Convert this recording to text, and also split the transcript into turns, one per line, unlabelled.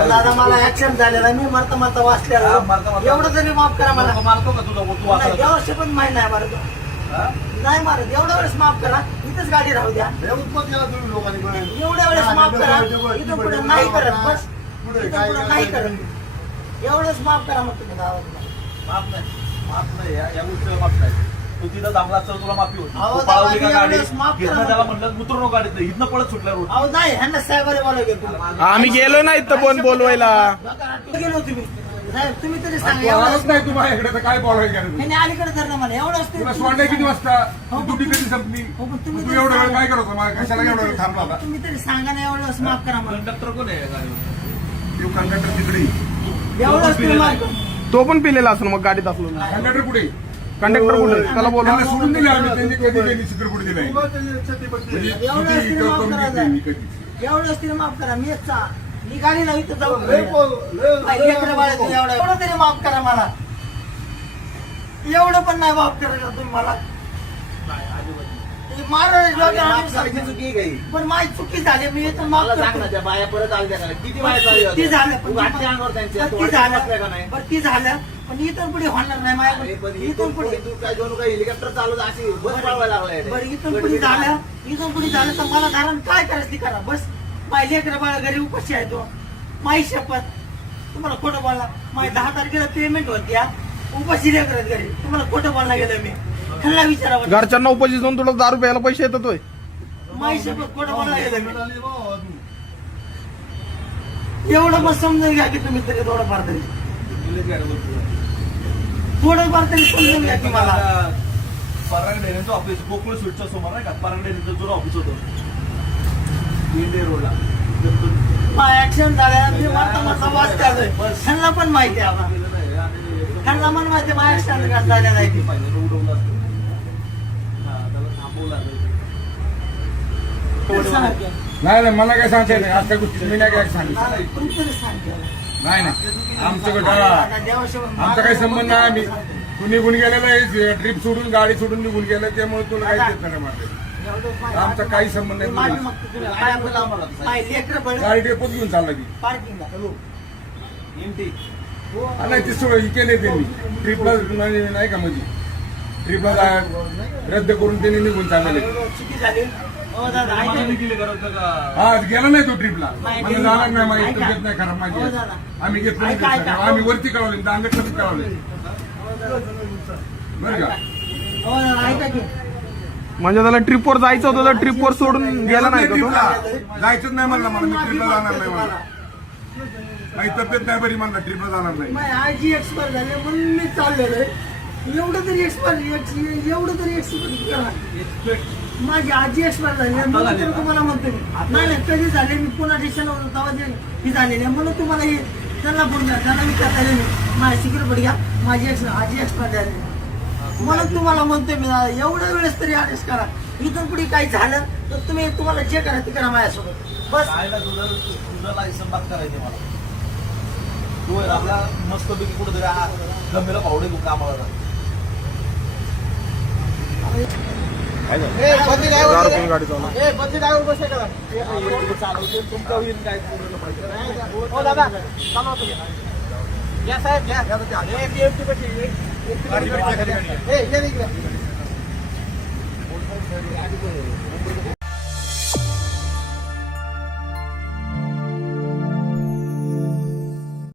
दादा मला ऍक्सिडेंट झालेला मी मरता मरता वाचलेला एवढं तरी माफ करा मला.
मारतो का तुला तू वाचला?
एवढं पण माहिती नाही मारत नाही मारत एवढ्या वेळेस माफ करा इथंच गाडी राहू द्या. एवढ्या वेळेस माफ करा इथं पुढे नाही करत बस इथं पुढे नाही करत एवढंच माफ करा मग तुम्ही गावात.
माफ नाही या गोष्टीला माफ नाही. तू तिथं दामला चल तुला माफी होती.
अहो,
तू पळवली का
दादा,
गाडी?
एवढंच माफ करा.
घेतलं त्याला म्हणलं उतरू नको गाडीत इथनं पळत सुटल्या रोड.
अहो नाही ह्यांना साहेबाला बोलावलं तुम्ही.
आम्ही गेलो नाही तर पण बोलवायला.
गेलो तुम्ही साहेब तुम्ही तरी सांगा
बोलावलंच
एवढं
नाही तुम्हाला इकडे तर काय बोलायचं गरज नाही.
ह्यांनी अलीकडे धरलं मला एवढंच
तुला
तरी
सोडलं किती वाजता ड्युटी कधी संपली
हो, पण तुम्ही
तू
तरी
एवढं वेळ
सांगा.
काय करत होता मला कशाला एवढा वेळ थांबला होता
तुम्ही तरी सांगा ना एवढंच माफ करा मला
कंडक्टर कोण आहे गाडीवर?
तू कंडक्टर तिकडे
एवढंच तुम्ही माफ करा.
तो पण पिलेला असं मग गाडीत असलो ना.
कंडक्टर कुठे
कंडक्टर कुठे त्याला बोला.
त्यांना सोडून दिले आम्ही त्यांनी कधी कधी चित्र कुठे दिलाय
एवढंच तरी माफ करा मी मी गाडीला इथं जाऊ लेकरं बाळाचं एवढं तरी माफ करा मला. एवढं पण नाही माफ करायला तुम्ही मला.
सारखी चुकी काही
पण माझी चुकी झाली मी इथं माफ करतो.
त्या बाया परत आल्या का? किती बाया चालल्या
ती
होत्या?
झालं
तू घातली अंगावर त्यांच्या. तू
ती
वाटत बसल्या का
झालं
नाही?
पण ती झालं पण इथून पुढे होणार नाही
अरे
माझ्याकडे
पण
इथून पुढे
तू काय जणू काय हेलिकॉप्टर चालवत अशी बस पळवायला लागलाय रे.
बरं इथून पुढे झालं इथून पुढे झालं तर मला धारण काय करायचं ते करा बस. माझी लेकरं बाळा घरी उपाशी आहे तो माई शपथ तुम्हाला खोटं बोलला माझी 10 तारखेला पेमेंट होती या उपाशी लेकरं घरी तुम्हाला खोटं बोलला गेलं मी त्यांना विचारावं
घरच्यांना उपजी जाऊन तुला दारू प्यायला पैसे येतात होय.
माई शपथ खोटं बोलला गेलं मी. एवढं मग समजून घ्या की तुम्ही तरी थोडंफार तरी थोडंफार तरी समजून घ्या की मला.
परांग डेअरीचं ऑफिस गोकुळ स्वीटच्या समोर नाही का? परांग डेअरीचं जुनं ऑफिस होतं इंडिया रोडला.
ऍक्सिडेंट झाला मी मारता मारता वाचते आलोय त्यांना पण माहिती आहे आता. त्यांना पण माहिती माझ्या ऍक्सिडेंट झाल्या नाही ते.
नाही मला काय सांगता येत नाही आज त्या गोष्टी मी नाही काय सांगितलं
तुम्ही तरी सांगा.
नाही ना आमच्याकडे आमचा काही संबंध नाही आम्ही तू निघून गेलेला आहे ट्रिप सोडून गाडी सोडून निघून गेलं त्यामुळे तुला काही देत नाही मला आमचा काही संबंध नाही
माझी
तुला.
मग तुम्ही माझी लेकरं बळ
गाडी डेपोत घेऊन चालला ती
पार्किंगला
नाही ते सोडं हे केले त्यांनी ट्रिपला नाही का म्हणजे ट्रिपला रद्द करून त्यांनी निघून चाललेले
चुकी झाली हो दादा ऐका की.
हा गेला नाही तो ट्रिपला मला जाणार नाही माझी तब्येत नाही खराब माझी
हो दादा.
आम्ही घेतलं नाही
ऐका, ऐका.
आम्ही वरती कळवले दांगटला कळवले बरं का
हो दादा ऐका की
म्हणजे त्याला ट्रिपवर जायचं होतं तर ट्रिपवर सोडून गेला नाही का तो.
ट्रिपला जायचंच नाही म्हणलं मला मी ट्रिपला जाणार नाही मला माझी तब्येत नाही बरी म्हणलं ट्रिपला जाणार नाही
माझी आजी एक्सपायर झाली म्हणून मी चाललेलो आहे एवढं तरी एवढं तरी एक्सपायर करा. माझी आजी एक्सपायर झाली म्हणून तर तुम्हाला म्हणतो मी नाही कधी झाले मी पुन्हा स्टेशनवर होतो तेव्हा ते ही झालेली आहे म्हणून तुम्हाला हे त्यांना फोन द्या त्यांना विचारता येईल मी माझी सिक्युरिटी घ्या माझी आजी एक्सपायर झाली म्हणून तुम्हाला म्हणतोय मी एवढ्या वेळेस तरी ऍडजस्ट करा. इथून पुढे काही झालं तर तुम्हाला जे करा ते करा माझ्यासोबत बस.
तुझं लायसन बात करायचं मला. तू आपला मस्त पैकी कुठेतरी गमेला पावडे तू कामाला
दारू पिऊन गाडी चालवली.
चालवते तुमचा होईल काय पूर्ण पाहिजे.
हो दादा या साहेब या
गाडी